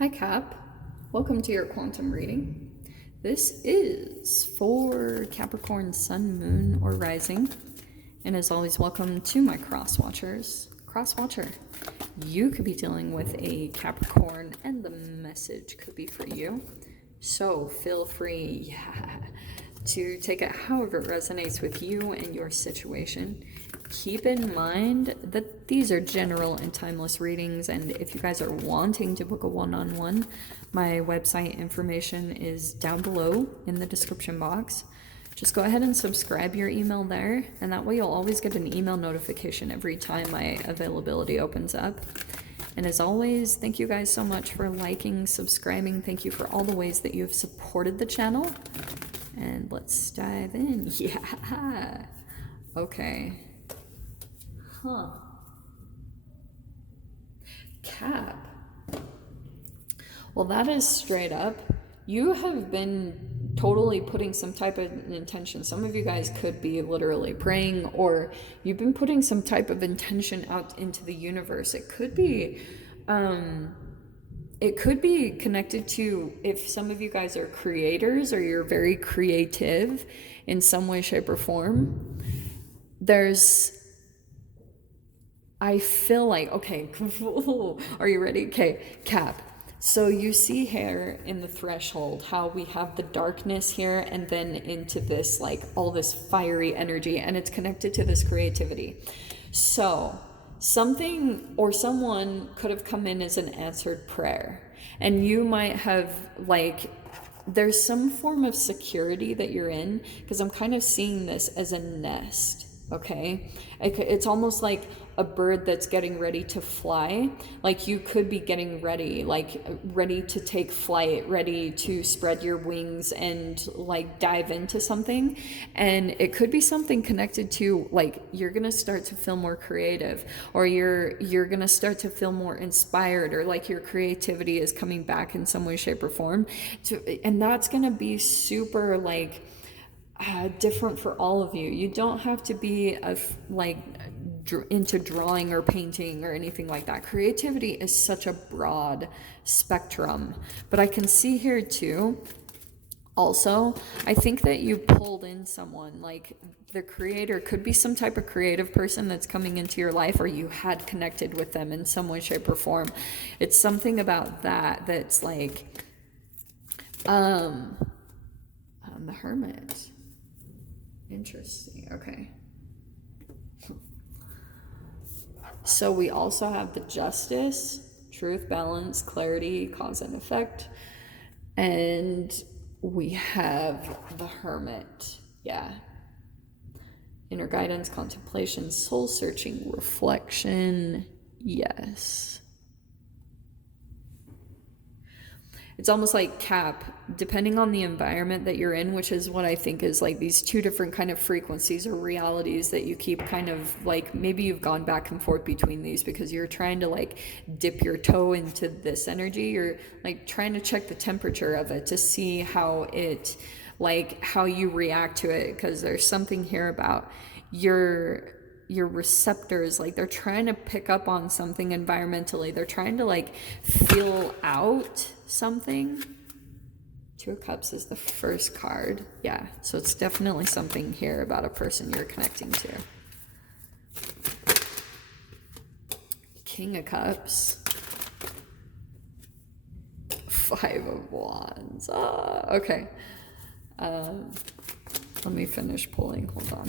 Hi Cap, welcome to your quantum reading. This is for Capricorn, Sun, Moon, or Rising. And as always, welcome to my cross watchers. Cross watcher, you could be dealing with a Capricorn and the message could be for you. So feel free to take it however it resonates with you and your situation. Keep in mind that these are general and timeless readings, and if you guys are wanting to book a one-on-one, my website information is down below in the description box. Just go ahead and subscribe your email there, and that way you'll always get an email notification every time my availability opens up. And as always, thank you guys so much for liking, subscribing. Thank you for all the ways that you have supported the channel. And let's dive in. Yeah. Okay. Cap. Well, that is straight up. You have been totally putting some type of intention. Some of you guys could be literally praying, or you've been putting some type of intention out into the universe. It could be connected to, if some of you guys are creators or you're very creative in some way, shape, or form. I feel like, okay, are you ready? Okay, Cap. So you see here in the threshold how we have the darkness here and then into this, like, all this fiery energy, and it's connected to this creativity. So something or someone could have come in as an answered prayer, and you might have, like, there's some form of security that you're in, because I'm kind of seeing this as a nest. Okay, it's almost like a bird that's getting ready to fly. Like you could be getting ready, like ready to take flight, ready to spread your wings and like dive into something. And it could be something connected to, like, you're gonna start to feel more creative, or you're gonna start to feel more inspired, or like your creativity is coming back in some way, shape, or form. And that's gonna be super, like, different for all of you. You don't have to be into drawing or painting or anything like that. Creativity is such a broad spectrum. But I can see here too, also, I think that you pulled in someone, like the creator could be some type of creative person that's coming into your life, or you had connected with them in some way, shape, or form. It's something about that's like the Hermit. Interesting. Okay. So we also have the Justice, truth, balance, clarity, cause and effect. And we have the Hermit. Yeah. Inner guidance, contemplation, soul searching, reflection. Yes. It's almost like Cap, depending on the environment that you're in, which is what I think is like these two different kind of frequencies or realities that you keep kind of like, maybe you've gone back and forth between these because you're trying to like dip your toe into this energy. You're like trying to check the temperature of it to see how it, like how you react to it, because there's something here about your receptors, like they're trying to pick up on something environmentally. They're trying to like feel out something. Two of Cups is the first card. Yeah, so it's definitely something here about a person you're connecting to. King of Cups. Five of Wands. Okay. Let me finish pulling. Hold on.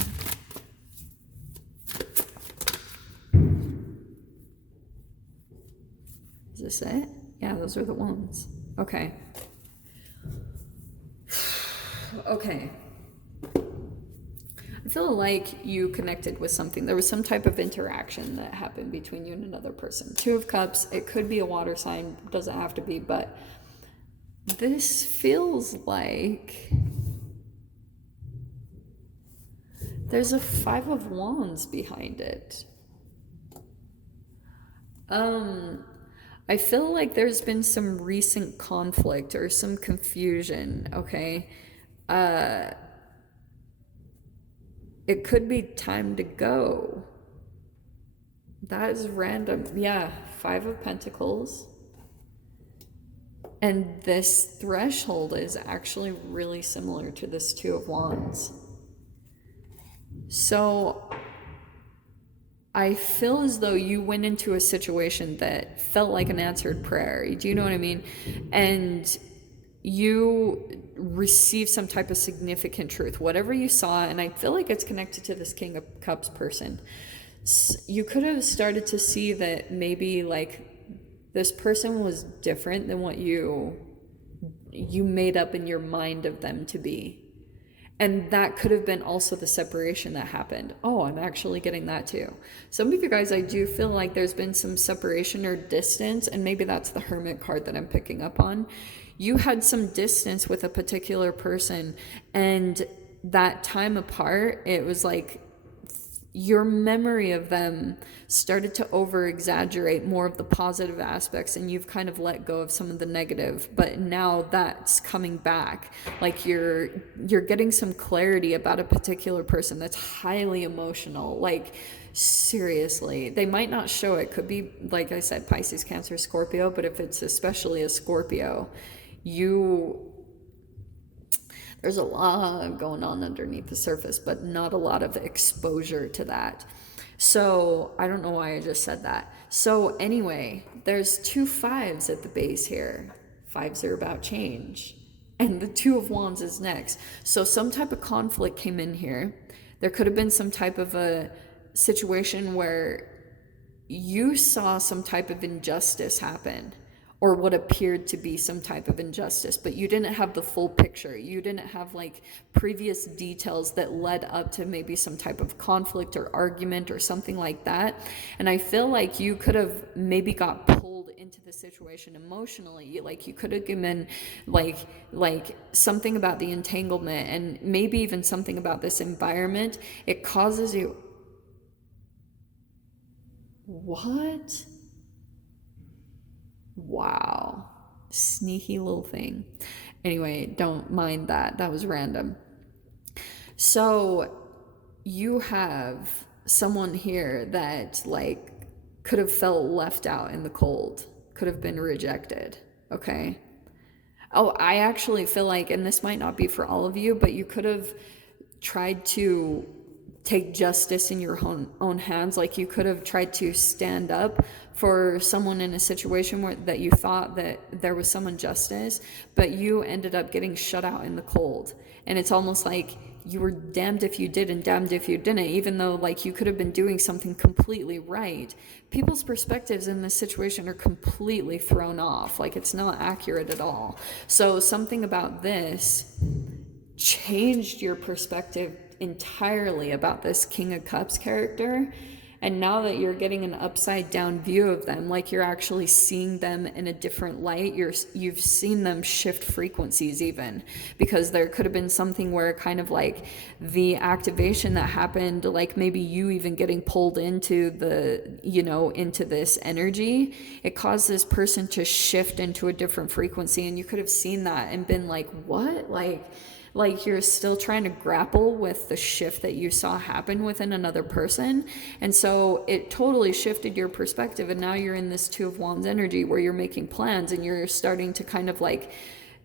Is this it? Yeah, those are the ones. Okay. Okay. I feel like you connected with something. There was some type of interaction that happened between you and another person. Two of Cups, it could be a water sign, doesn't have to be, but this feels like there's a Five of Wands behind it. I feel like there's been some recent conflict or some confusion, okay? It could be time to go. That is random. Yeah, Five of Pentacles. And this threshold is actually really similar to this Two of Wands. So I feel as though you went into a situation that felt like an answered prayer. Do you know what I mean? And you received some type of significant truth, whatever you saw. And I feel like it's connected to this King of Cups person. You could have started to see that maybe like this person was different than what you made up in your mind of them to be. And that could have been also the separation that happened. Oh, I'm actually getting that too. Some of you guys, I do feel like there's been some separation or distance, and maybe that's the Hermit card that I'm picking up on. You had some distance with a particular person, and that time apart, it was like your memory of them started to over exaggerate more of the positive aspects, and you've kind of let go of some of the negative, but now that's coming back. Like you're getting some clarity about a particular person that's highly emotional. Like seriously, they might not show it. Could be, like I said, Pisces, Cancer, Scorpio, but if it's especially a Scorpio, there's a lot going on underneath the surface, but not a lot of exposure to that. So I don't know why I just said that. So anyway, there's 2 5s at the base here. 5s are about change. And the Two of Wands is next. So some type of conflict came in here. There could have been some type of a situation where you saw some type of injustice happen, or what appeared to be some type of injustice, but you didn't have the full picture. You didn't have like previous details that led up to maybe some type of conflict or argument or something like that. And I feel like you could have maybe got pulled into the situation emotionally. Like you could have given like something about the entanglement, and maybe even something about this environment. It causes you... What? Wow. Sneaky little thing. Anyway, don't mind that. That was random. So you have someone here that like could have felt left out in the cold, could have been rejected. Okay. Oh, I actually feel like, and this might not be for all of you, but you could have tried to take justice in your own hands. Like you could have tried to stand up for someone in a situation where that you thought that there was some injustice, but you ended up getting shut out in the cold. And it's almost like you were damned if you did and damned if you didn't, even though like you could have been doing something completely right. People's perspectives in this situation are completely thrown off. Like it's not accurate at all. So something about this changed your perspective entirely about this King of Cups character. And now that you're getting an upside down view of them, like you're actually seeing them in a different light, you've seen them shift frequencies even, because there could have been something where kind of like the activation that happened, like maybe you even getting pulled into into this energy, it caused this person to shift into a different frequency. And you could have seen that and been like, what? Like you're still trying to grapple with the shift that you saw happen within another person. And so it totally shifted your perspective. And now you're in this Two of Wands energy where you're making plans and you're starting to kind of like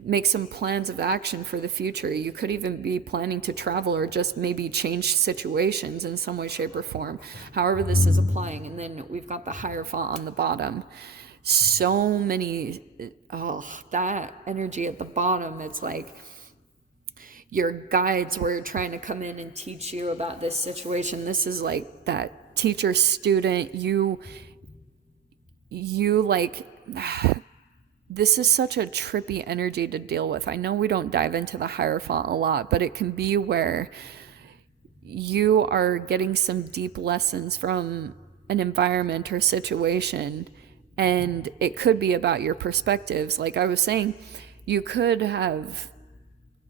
make some plans of action for the future. You could even be planning to travel or just maybe change situations in some way, shape, or form, however this is applying. And then we've got the Hierophant on the bottom. So many, that energy at the bottom, it's like your guides were trying to come in and teach you about this situation. This is like that teacher student, you like, this is such a trippy energy to deal with. I know we don't dive into the Hierophant a lot, but it can be where you are getting some deep lessons from an environment or situation, and it could be about your perspectives. Like I was saying, you could have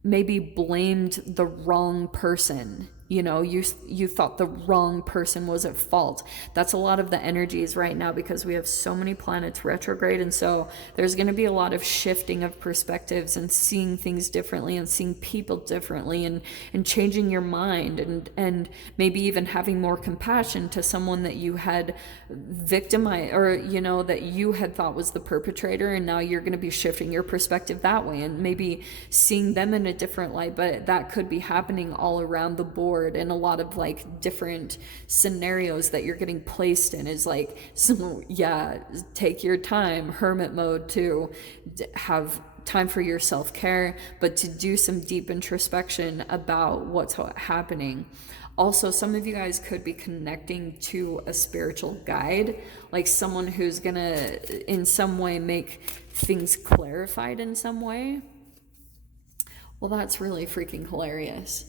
maybe blamed the wrong person You know, you thought the wrong person was at fault. That's a lot of the energies right now, because we have so many planets retrograde, and so there's going to be a lot of shifting of perspectives and seeing things differently and seeing people differently, and changing your mind, and maybe even having more compassion to someone that you had victimized, or you know, that you had thought was the perpetrator, and now you're going to be shifting your perspective that way and maybe seeing them in a different light. But that could be happening all around the board, and a lot of like different scenarios that you're getting placed in is like, so yeah, take your time, hermit mode, to have time for your self-care, but to do some deep introspection about what's happening. Also, some of you guys could be connecting to a spiritual guide, like someone who's gonna in some way make things clarified in some way. Well, that's really freaking hilarious.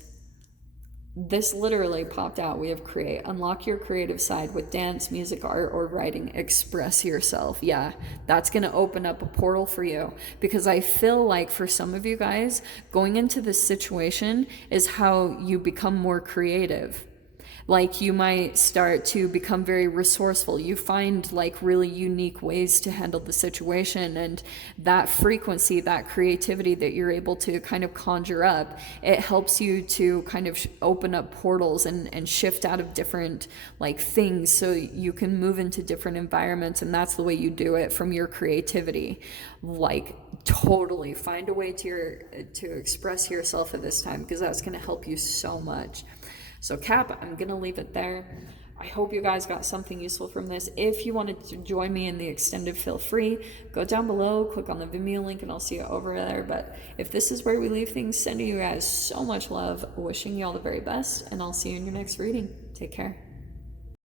This literally popped out. We have create. Unlock your creative side with dance, music, art, or writing. Express yourself. Yeah, that's going to open up a portal for you, because I feel like for some of you guys, going into this situation is how you become more creative. Like, you might start to become very resourceful. You find like really unique ways to handle the situation, and that frequency, that creativity that you're able to kind of conjure up, it helps you to kind of open up portals and shift out of different like things, so you can move into different environments. And that's the way you do it, from your creativity. Like, totally find a way to express yourself at this time, because that's going to help you so much. So Cap, I'm going to leave it there. I hope you guys got something useful from this. If you wanted to join me in the extended, feel free. Go down below, click on the Vimeo link, and I'll see you over there. But if this is where we leave things, sending you guys so much love, wishing you all the very best, and I'll see you in your next reading. Take care.